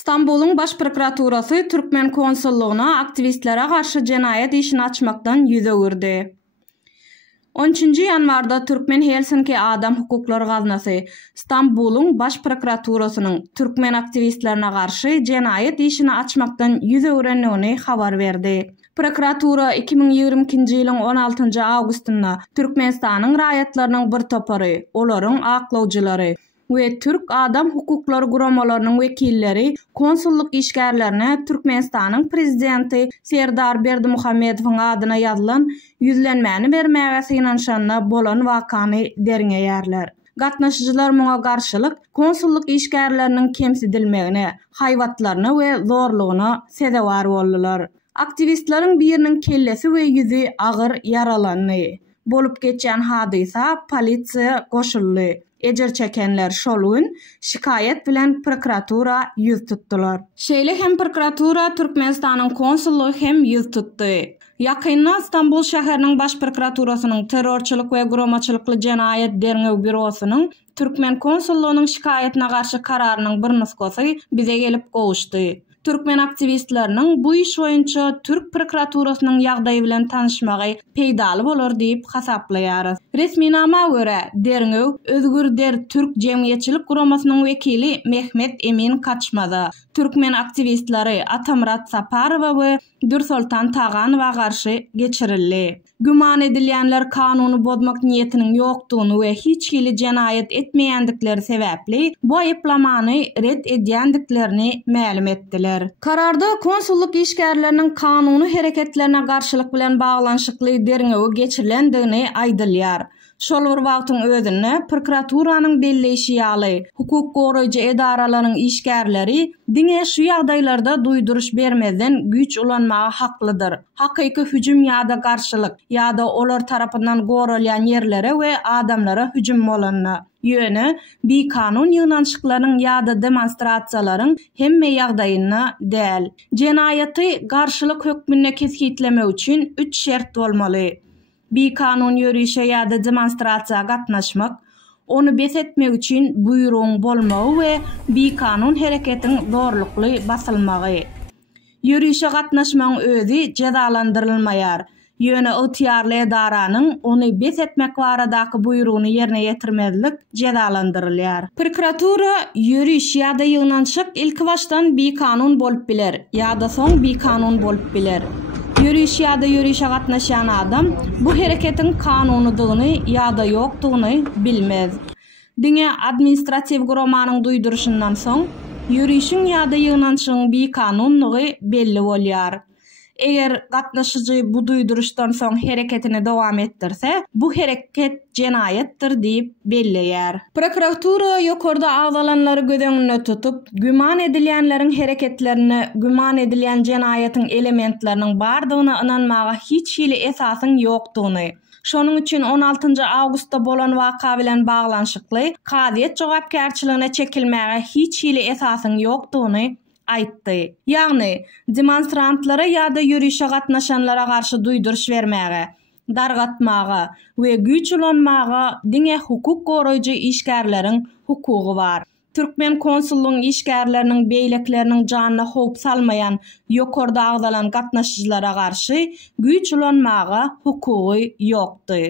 Stambolun baş prokuraturası Türkmen konsulluğuna aktivistlere karşı cinayet işini açmaktan yüze girdi. 13 yanvarda Türkmen Helsinki Adam Hukukları Gaznasy Stambolun baş prokuraturasının Türkmen aktivistlerine karşı cinayet işini açmaktan yüze girenligini habar verdi. Prokuratura 2022-nji ýylyň 16 awgustynda Türkmenistanyň raýatlarynyň bir topary, olaryň aklawjylary we Türk adam hukuklary guramalarynyň wekilleri konsulluk işgärlerine Türkmenistanyň prezidenti Serdar Berdimuhammedowyň adyna ýazylan yüzlenmäni bermäge synanşanyna bolan wakany derine ýerler. Gatnaşyjylar muňa garşylyk konsulluk işgärleriniň kemsidilmegine, haýwatlaryna we zorlugyna sebäp boldylar. Aktivistlaryň biriniň kellesi we ýüzi agyr yaralandy. Bolup geçen hadysa polisiýa goşuldy. Ejer çekenler şol gün şikayet bilen prokuratura yüz tutdular. Şeýle hem prokuratura Türkmenistanyň konsullugy hem yüz tutdy. Ýakynda Stambul şäheriniň baş prokuraturasynyň terrorçylyk we guramaçylykly jenaýet derňew bürosynyň Türkmen konsullugynyň şikayetine garşy kararynyň bir nusgasy bize gelip gowuşdy. Türkmen aktivistleriniň bu iş boýunça Türk prokuraturasynyň ýagdaýy bilen tanışmagy peýdaly bolar diýip hasaplaýarys. Resminama görä derňew Özgür Der Türk Jemgyýetçilik guramasynyň wekili Mehmet Emin Kaçmada, Türkmen aktivistleri Atamurat Saparowa we Dursultan Taganowa garşy geçirildi. Güman edilýänler kanuny bozmak niýetiniň ýokdugyny we hiç hili jenaýet etmeýändikleri sebäpli bu aýyplamany red edýändiklerini ma'lum etdiler. Kararda konsulluk işgärleriniň kanuny hereketlerine garşylyk bilen baglanşykly derňewi geçirilendigini aýdylýar. Şol bir wagtyň özünde prokuraturanın belleşi ýaly hukuk goraýjy edaralaryň işgärleri diňe şu ýagdaýlarda duýduruş bermezden güç ulanmaga haklydyr. Hakyky hüjüm ýa-da garşylyk ýa-da olar tarapyndan goralýan ýerlere we adamlara hüjüm bolanyna ýöne bir kanun ýygnançyklaryň ýa-da demonstrasiýalaryň hemme ýagdaýyna däl. Jenaýaty garşylyk hökmüne kesgitlemek üçin 3 şert bolmaly. Bir kanun ýörüşe ýa-da demonstrasiýa gatnaşmak, onu besetmek üçin buýrugyň bolmagy we bir kanun hereketiň zorlukly basylmagy. Ýörüşe gatnaşmagyň özü jazalandyrylmaýar. Ýöne ýetiýarly edaranyň onu besetmek baradaky buýrugyny ýerine ýetirmezlik jazalandyrylýar. Prokuratura ýörüş ýa-da ýygnançyk ilki başdan bir kanun bolup biler ýa-da soň bir kanun bolup biler. Ýörüş ýa-da ýörüşe gatnaşan adam bu hereketiň kanunydygyny ýa-da ýokdugyny bilmez. Diňe administratiw guramanyň duýduruşyndan soň ýörüşiň ýa-da ýygnançygyň bir kanunlygy belli bolýar. Eger gatnaşyjy bu duýduruşdan soň hereketini dowam etdirse, bu hereket jenaýetdir diýip belleýär. Prokuratura ýokarda agzalanlary göz tutup, güman edilýänleriň hereketlerini, güman edilýän jenaýetiň elementleriniň bardygyna inanmaga hiç hili esasyň ýokdugyny, şonuň üçin 16 awgustda bolan waka bilen baglanşykly kaziýet jogapkärçiligine çekilmäge hiç hili esasyň ýokdugyny aýtdy. Ýagny demonstrantlara ýa-da ýörüşe gatnaşanlara garşy duýduruş bermäge, dargatmaga we güç ulanmaga diňe hukuk goraýjy işgärleriň hukugy bar. Türkmen konsullugyň işgärleriniň beýlekleriniň janyna howp salmaýan ýokarda agzalan gatnaşyjylara garşy güç ulanmaga hukugy ýokdy.